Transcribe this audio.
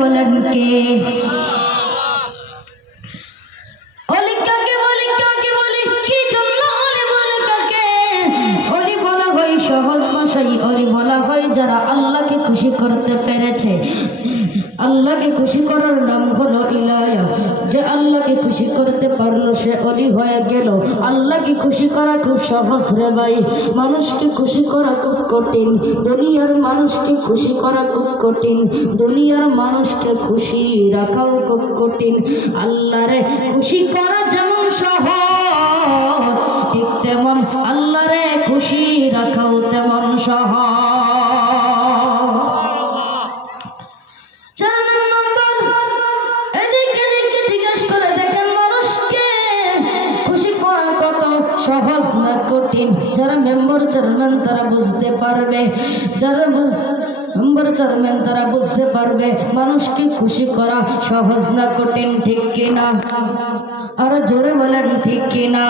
বলেন কে? অলি কাকে বলি, কাকে বলি, কি জন্য অলি বলে কাকে? অলি বলা হয় সহজ ভাষায়, অলি বলা হয় যারা আল্লাহকে খুশি করতে পেরেছে। আল্লাহকে খুশি করার নাম হলো ইলায়া। যে আল্লাহকে খুশি করতে পারলো সে অলি হয়ে গেল। আল্লাহকে খুশি করা খুব সহজ রে ভাই, মানুষকে খুশি করা খুব কঠিন। দুনিয়ার মানুষকে খুশি করা খুব কঠিন, দুনিয়ার মানুষকে খুশি রাখাও খুব কঠিন। আল্লাহরে খুশি করা যেমন সহজ, ঠিক তেমন আল্লাহরে খুশি রাখাও তেমন সহজ। সহজ না কঠিন? যারা মেম্বার চেয়ারম্যান তারা বুঝতে পারবে, যারা মেম্বার চেয়ারম্যান তারা বুঝতে পারবে মানুষকে খুশি করা সহজ না কঠিন, ঠিক কিনা? আর জোরে বলেন ঠিক কিনা?